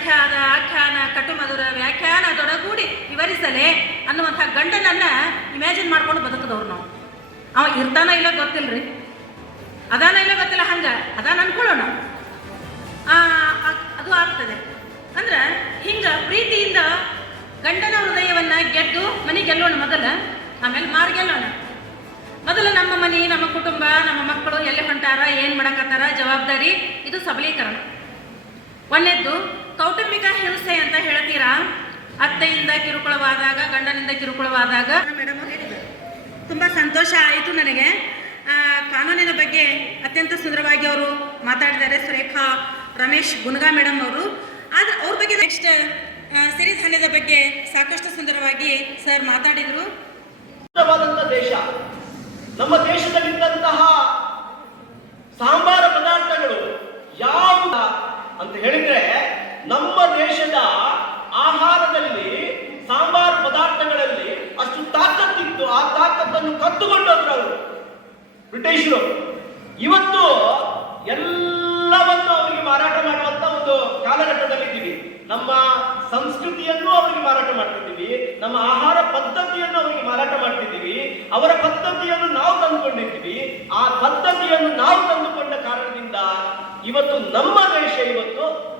ವ್ಯಾಖ್ಯಾನ, ಆಖ್ಯಾನ, ಕಟುಮಧುರ ವ್ಯಾಖ್ಯಾನದೊಡಗೂಡಿ ವಿವರಿಸಲೆ ಅನ್ನುವಂಥ ಗಂಡನನ್ನು ಇಮ್ಯಾಜಿನ್ ಮಾಡ್ಕೊಂಡು ಬದುಕದವ್ರು ನಾವು. ಅವ ಇರ್ತಾನ ಇಲ್ಲ ಗೊತ್ತಿಲ್ಲರಿ ಅದಾನ ಇಲ್ಲ ಗೊತ್ತಿಲ್ಲ ಹಂಗೆ. ಅದಾನ ಅನ್ಕೊಳ್ಳೋಣ. ಅದು ಆಗ್ತದೆ. ಅಂದ್ರೆ ಹಿಂಗೆ ಪ್ರೀತಿಯಿಂದ ಗಂಡನ ಹೃದಯವನ್ನು ಗೆದ್ದು ಮನೆ ಗೆಲ್ಲೋಣ ಮೊದಲ. ಆಮೇಲೆ ಮಾರು ಗೆಲ್ಲೋಣ. ಮೊದಲು ನಮ್ಮ ಮನೆ, ನಮ್ಮ ಕುಟುಂಬ, ನಮ್ಮ ಮಕ್ಕಳು ಎಲ್ಲಿ ಹೊಂಟಾರ, ಏನು ಮಾಡಕತ್ತಾರ, ಜವಾಬ್ದಾರಿ, ಇದು ಸಬಲೀಕರಣ. ಒಂದೇದ್ದು ಕೌಟುಂಬಿಕ ಹಿಂಸೆ ಅಂತ ಹೇಳ್ತೀರಾ? ಅತ್ತೆಯಿಂದ ಕಿರುಕುಳವಾದಾಗ ಗಂಡನಿಂದ ಕಿರುಕುಳವಾದಾಗ? ಮೇಡಮ್ ತುಂಬಾ ಸಂತೋಷ ಆಯಿತು ನನಗೆ. ಕಾನೂನಿನ ಬಗ್ಗೆ ಅತ್ಯಂತ ಸುಂದರವಾಗಿ ಅವರು ಮಾತಾಡಿದ್ದಾರೆ ಸುರೇಖಾ ರಮೇಶ್ ಗುನ್ಗಾ ಮೇಡಮ್ ಅವರು. ಆದ್ರೆ ಅವ್ರ ಬಗ್ಗೆ ನೆಕ್ಸ್ಟ್ ಸಿರಿಧಾನ್ಯದ ಬಗ್ಗೆ ಸಾಕಷ್ಟು ಸುಂದರವಾಗಿ ಸರ್ ಮಾತಾಡಿದ್ರು. ದೇಶ. ನಮ್ಮ ದೇಶದಲ್ಲಿದ್ದಂತಹ ಸಾಂಬಾರ ಪದಾರ್ಥಗಳು ಯಾವುದು ಅಂತ ಹೇಳಿದ್ರೆ ನಮ್ಮ ದೇಶದ ಆಹಾರದಲ್ಲಿ ಸಾಂಬಾರ ಪದಾರ್ಥಗಳಲ್ಲಿ ಅಷ್ಟು ತಾಕತ್ತಿತ್ತು. ಆ ತಾಕತ್ತನ್ನು ಕತ್ತುಕೊಂಡವ್ರು ಅವರು. ಬ್ರಿಟಿಷರು. ಇವತ್ತು ಎಲ್ಲವನ್ನು ಅವರಿಗೆ ಮಾರಾಟ ಮಾಡುವಂತ ಒಂದು ಕಾಲಘಟ್ಟದಲ್ಲಿದ್ದೀವಿ. ನಮ್ಮ ಸಂಸ್ಕೃತಿಯನ್ನು ಅವರಿಗೆ ಮಾರಾಟ ಮಾಡ್ತಿದ್ದೀವಿ. ನಮ್ಮ ಆಹಾರ ಪದ್ಧತಿಯನ್ನು ಅವರಿಗೆ ಮಾರಾಟ ಮಾಡ್ತಿದ್ದೀವಿ. ಅವರ ಪದ್ಧತಿಯನ್ನು ನಾವು ತಂದುಕೊಂಡಿದ್ದೀವಿ. ಆ ಪದ್ಧತಿಯನ್ನು ನಾವು ತಂದುಕೊಂಡ ಕಾರಣದಿಂದ ಇವತ್ತು ನಮ್ಮ ದೇಶ ಇವತ್ತು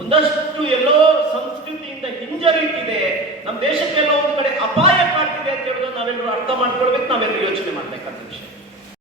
ಒಂದಷ್ಟು ಎಲ್ಲೋ ಸಂಸ್ಕೃತಿಯಿಂದ ಹಿಂಜರಿತಿದೆ. ನಮ್ಮ ದೇಶಕ್ಕೆಲ್ಲ ಒಂದು ಕಡೆ ಅಪಾಯ ಕಾಡ್ತಿದೆ ಅಂತ ಹೇಳೋದು ನಾವೆಲ್ಲರೂ ಅರ್ಥ ಮಾಡ್ಕೊಳ್ಬೇಕು, ನಾವೆಲ್ಲರೂ ಯೋಚನೆ ಮಾಡ್ಬೇಕಾದ ವಿಷಯ.